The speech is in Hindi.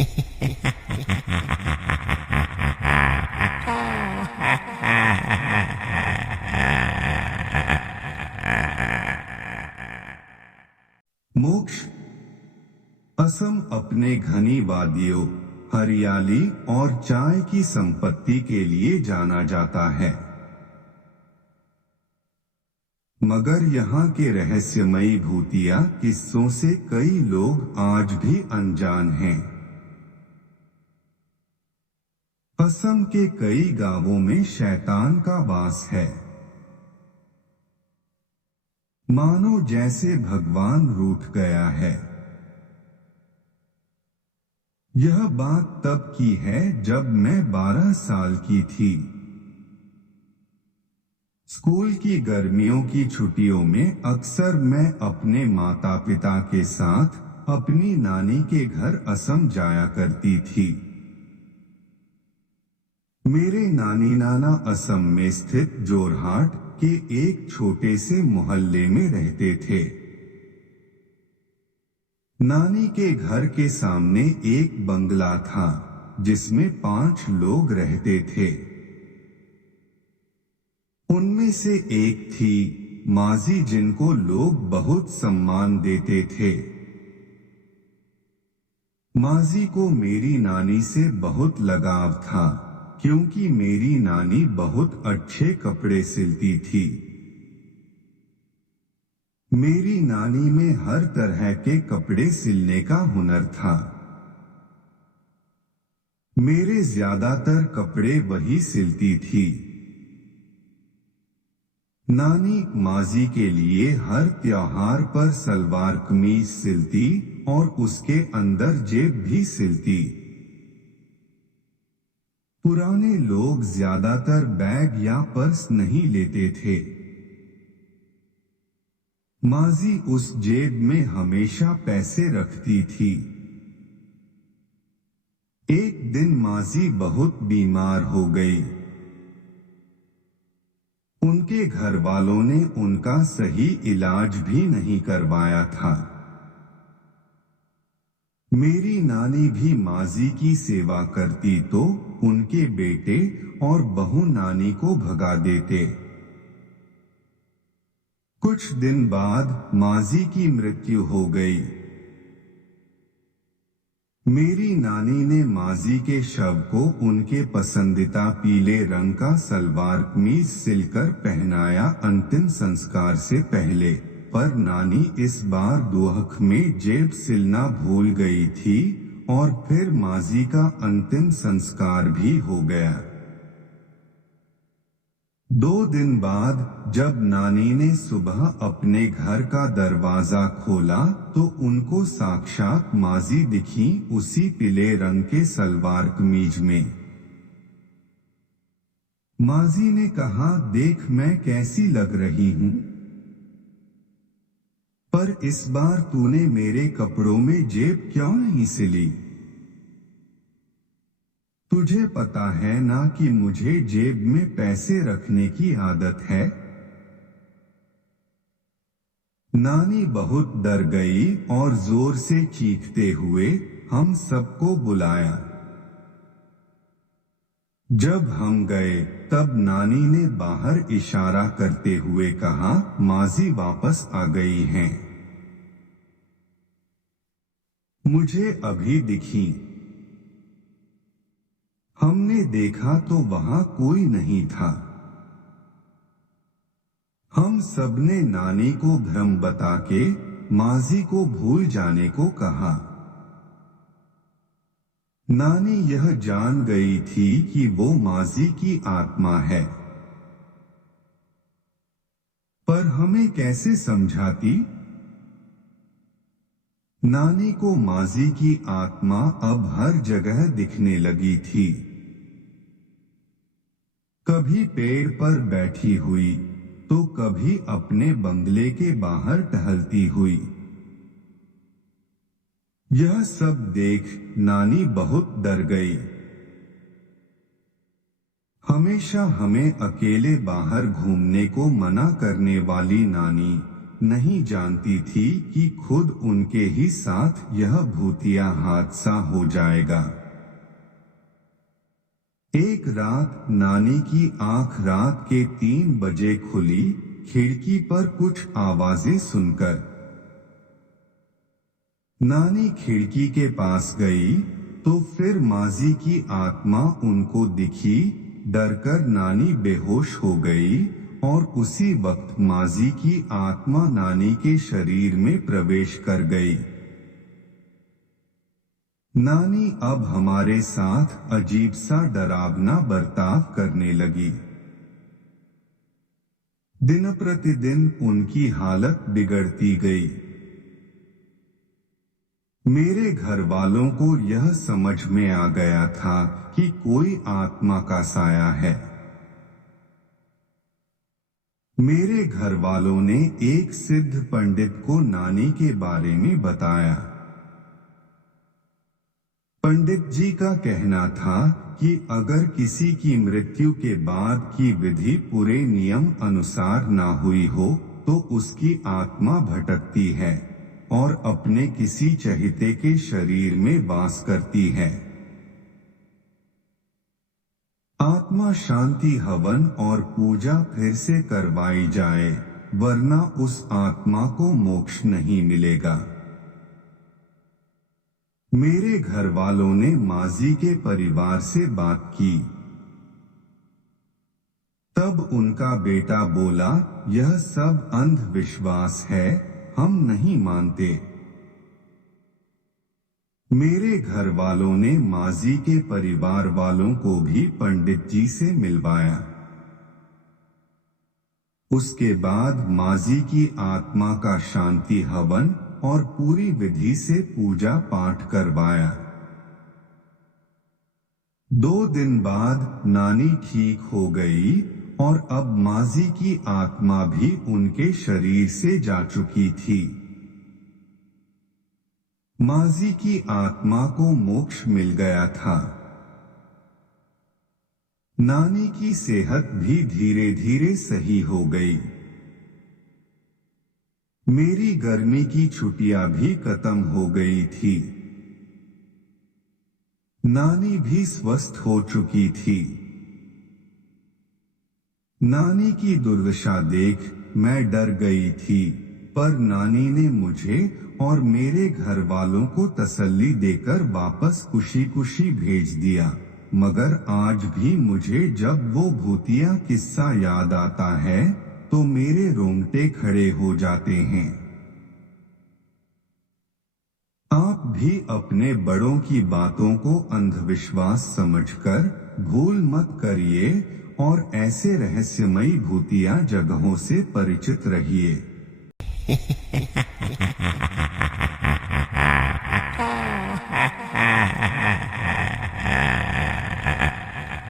मोक्ष। असम अपने घनी वादियों, हरियाली और चाय की संपत्ति के लिए जाना जाता है, मगर यहाँ के रहस्यमयी भूतिया किस्सों से कई लोग आज भी अनजान हैं। असम के कई गांवों में शैतान का वास है, मानो जैसे भगवान रूठ गया है। यह बात तब की है जब मैं 12 साल की थी। स्कूल की गर्मियों की छुट्टियों में अक्सर मैं अपने माता पिता के साथ अपनी नानी के घर असम जाया करती थी। मेरे नानी नाना असम में स्थित जोरहाट के एक छोटे से मोहल्ले में रहते थे। नानी के घर के सामने एक बंगला था जिसमें 5 लोग रहते थे। उनमें से एक थी माजी, जिनको लोग बहुत सम्मान देते थे। माजी को मेरी नानी से बहुत लगाव था, क्योंकि मेरी नानी बहुत अच्छे कपड़े सिलती थी। मेरी नानी में हर तरह के कपड़े सिलने का हुनर था। मेरे ज्यादातर कपड़े वही सिलती थी। नानी माजी के लिए हर त्योहार पर सलवार कमीज सिलती और उसके अंदर जेब भी सिलती। पुराने लोग ज्यादातर बैग या पर्स नहीं लेते थे। माजी उस जेब में हमेशा पैसे रखती थी। एक दिन माजी बहुत बीमार हो गई। उनके घर वालों ने उनका सही इलाज भी नहीं करवाया था। मेरी नानी भी माजी की सेवा करती तो उनके बेटे और बहू नानी को भगा देते। कुछ दिन बाद माजी की मृत्यु हो गई। मेरी नानी ने माजी के शव को उनके पसंदीदा पीले रंग का सलवार कमीज सिलकर पहनाया अंतिम संस्कार से पहले, पर नानी इस बार दोहख में जेब सिलना भूल गई थी और फिर माजी का अंतिम संस्कार भी हो गया। 2 दिन बाद जब नानी ने सुबह अपने घर का दरवाजा खोला तो उनको साक्षात माजी दिखी, उसी पीले रंग के सलवार कमीज में। माजी ने कहा, देख मैं कैसी लग रही हूं, पर इस बार तूने मेरे कपड़ों में जेब क्यों नहीं सिली? तुझे पता है ना कि मुझे जेब में पैसे रखने की आदत है। नानी बहुत डर गई और जोर से चीखते हुए हम सबको बुलाया। जब हम गए तब नानी ने बाहर इशारा करते हुए कहा, माजी वापस आ गई हैं। मुझे अभी दिखी। हमने देखा तो वहां कोई नहीं था। हम सबने नानी को भ्रम बता के माजी को भूल जाने को कहा। नानी यह जान गई थी कि वो माजी की आत्मा है, पर हमें कैसे समझाती? नानी को माजी की आत्मा अब हर जगह दिखने लगी थी। कभी पेड़ पर बैठी हुई तो कभी अपने बंगले के बाहर टहलती हुई। यह सब देख नानी बहुत डर गई। हमेशा हमें अकेले बाहर घूमने को मना करने वाली नानी नहीं जानती थी कि खुद उनके ही साथ यह भूतिया हादसा हो जाएगा। एक रात नानी की आंख रात के 3 बजे खुली, खिड़की पर कुछ आवाजें सुनकर। नानी खिड़की के पास गई तो फिर माजी की आत्मा उनको दिखी। डरकर नानी बेहोश हो गई और उसी वक्त माजी की आत्मा नानी के शरीर में प्रवेश कर गई। नानी अब हमारे साथ अजीब सा डरावना बर्ताव करने लगी। दिन प्रतिदिन उनकी हालत बिगड़ती गई। मेरे घर वालों को यह समझ में आ गया था कि कोई आत्मा का साया है। मेरे घर वालों ने एक सिद्ध पंडित को नानी के बारे में बताया। पंडित जी का कहना था कि अगर किसी की मृत्यु के बाद की विधि पूरे नियम अनुसार ना हुई हो तो उसकी आत्मा भटकती है और अपने किसी चहेते के शरीर में वास करती है। आत्मा शांति हवन और पूजा फिर से करवाई जाए, वरना उस आत्मा को मोक्ष नहीं मिलेगा। मेरे घर वालों ने माजी के परिवार से बात की। तब उनका बेटा बोला, यह सब अंधविश्वास है, हम नहीं मानते। मेरे घर वालों ने माजी के परिवार वालों को भी पंडित जी से मिलवाया। उसके बाद माजी की आत्मा का शांति हवन और पूरी विधि से पूजा पाठ करवाया। 2 दिन बाद नानी ठीक हो गई और अब माजी की आत्मा भी उनके शरीर से जा चुकी थी। माजी की आत्मा को मोक्ष मिल गया था। नानी की सेहत भी धीरे धीरे सही हो गई। मेरी गर्मी की छुट्टियां भी खत्म हो गई थी। नानी भी स्वस्थ हो चुकी थी। नानी की दुर्दशा देख मैं डर गई थी, पर नानी ने मुझे और मेरे घर वालों को तसल्ली देकर वापस खुशी खुशी भेज दिया। मगर आज भी मुझे जब वो भूतिया किस्सा याद आता है तो मेरे रोंगटे खड़े हो जाते हैं। आप भी अपने बड़ों की बातों को अंधविश्वास समझकर भूल मत करिए और ऐसे रहस्यमयी भूतिया जगहों से परिचित रहिए।